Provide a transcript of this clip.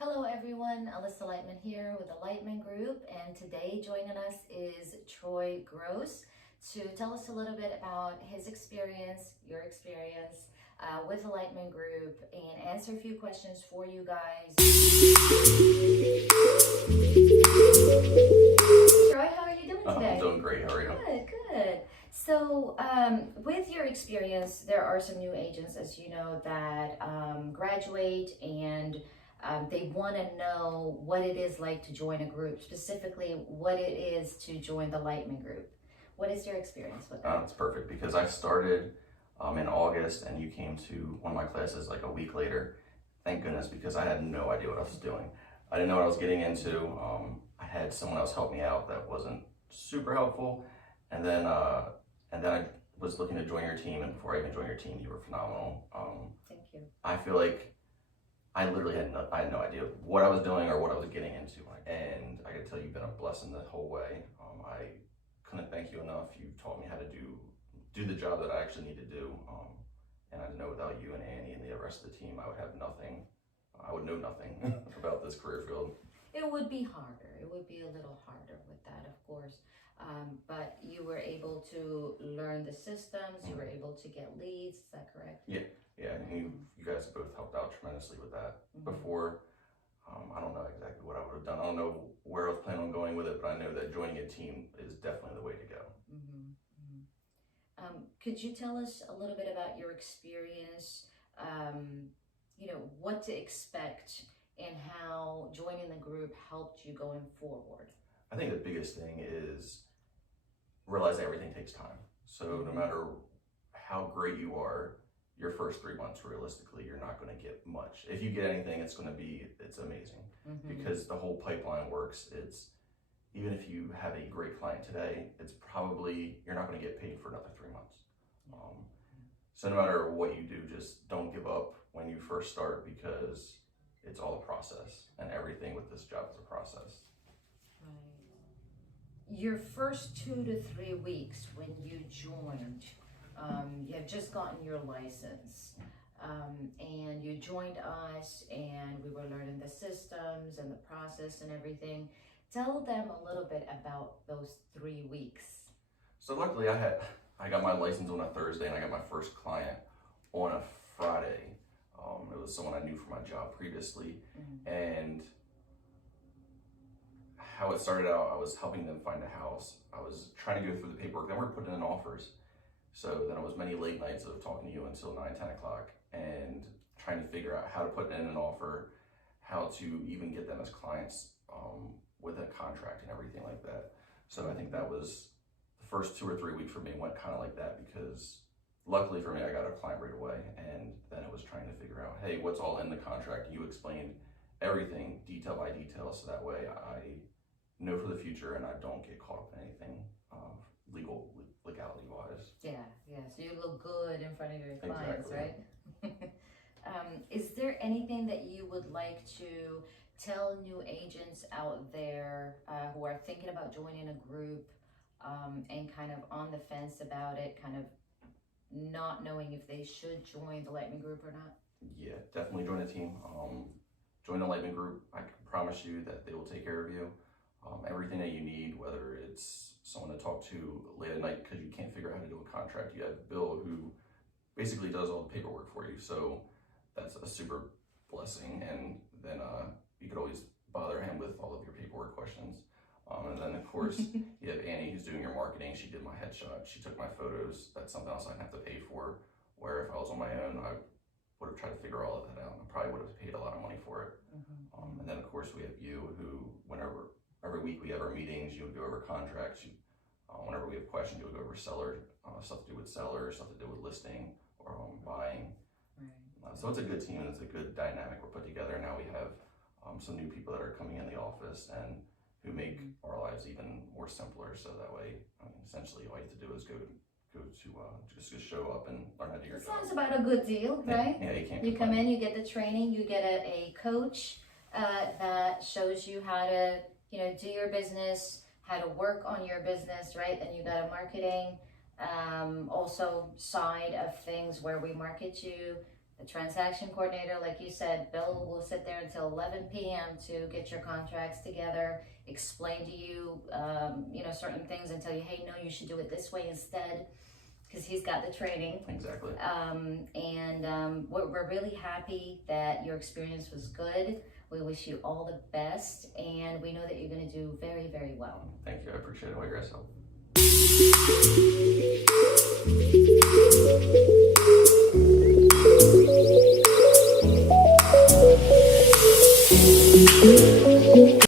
Hello everyone, Alyssa Lightman here with the Lightman Group, and today joining us is Troy Gross to tell us a little bit about his experience, your experience with the Lightman Group, and answer a few questions for you guys. Troy, how are you doing today? I'm doing great. How are you? Good, good. So, with your experience, there are some new agents, as you know, that graduate and they want to know what it is like to join a group, specifically what it is to join the Lightman Group. What is your experience with that? It's perfect because I started in August and you came to one of my classes like a week later. Thank goodness, because I had no idea what I was doing. I didn't know what I was getting into. I had someone else help me out that wasn't super helpful. And then I was looking to join your team, and before I even joined your team, you were phenomenal. Thank you. I feel like I literally had no idea what I was doing or what I was getting into. And I can tell you've been a blessing the whole way. I couldn't thank you enough. You taught me how to do the job that I actually need to do. And I know without you and Annie and the rest of the team, I would have nothing. I would know nothing about this career field. It would be harder. It would be a little harder with that, of course. But you were able to learn the systems. You were able to get leads. Is that correct? Yeah. You guys both helped out tremendously with that. Before, I don't know exactly what I would have done. I don't know where I was planning on going with it, but I know that joining a team is definitely the way to go. Could you tell us a little bit about your experience, what to expect and how joining the group helped you going forward? I think the biggest thing is realize everything takes time. So no matter how great you are, your first 3 months, realistically, you're not going to get much. If you get anything, it's amazing because the whole pipeline works. Even if you have a great client today, it's probably, you're not going to get paid for another 3 months. So no matter what you do, just don't give up when you first start, because it's all a process, and everything with this job is a process. Right. Your first 2 to 3 weeks when you joined, you have just gotten your license, and you joined us, and we were learning the systems and the process and everything. Tell them a little bit about those 3 weeks. So luckily I got my license on a Thursday, and I got my first client on a Friday. It was someone I knew from my job previously. And how it started out, I was helping them find a house. I was trying to go through the paperwork. Then we were putting in offers. So then it was many late nights of talking to you until 9, 10 o'clock and trying to figure out how to put in an offer, how to even get them as clients with a contract and everything like that. So I think that was the first 2 or 3 weeks for me went kind of like that, because luckily for me, I got a client right away. And then it was trying to figure out, hey, what's all in the contract? You explained everything detail by detail, so that way I know for the future and I don't get caught up in anything legality wise. Yeah, so you look good in front of your clients, exactly. Right? Is there anything that you would like to tell new agents out there who are thinking about joining a group and kind of on the fence about it, kind of not knowing if they should join the Lightman Group or not? Yeah, definitely join a team. Join the Lightman Group. I can promise you that they will take care of you. Everything that you need, whether it's someone to talk to late at night because you can't figure out how to do a contract. You have Bill, who basically does all the paperwork for you. So that's a super blessing. And then you could always bother him with all of your paperwork questions. And then of course you have Annie, who's doing your marketing. She did my headshot. She took my photos. That's something else I have to pay for. Where if I was on my own, I would have tried to figure all of that out. I probably would have paid a lot of money for it. And then of course we have you, who every week we have our meetings, you would go over contracts. Whenever we have questions, you would go over seller, stuff to do with sellers, stuff to do with listing or buying. Right. So it's a good team and it's a good dynamic we're put together. Now we have some new people that are coming in the office and who make our lives even more simpler. So that way, essentially all you have to do is go to just show up and learn how to do your job. Sounds about a good deal, right? Yeah, you can't. You come in, you get the training, you get a coach that shows you how to do your business, how to work on your business, right? Then you got a marketing also side of things where we market you The transaction coordinator, like you said, Bill will sit there until 11 p.m. to get your contracts together, explain to you, certain things and tell you, hey, no, you should do it this way instead, because he's got the training. Exactly. We're really happy that your experience was good. We wish you all the best, and we know that you're going to do very, very well. Thank you. I appreciate all your guys' help.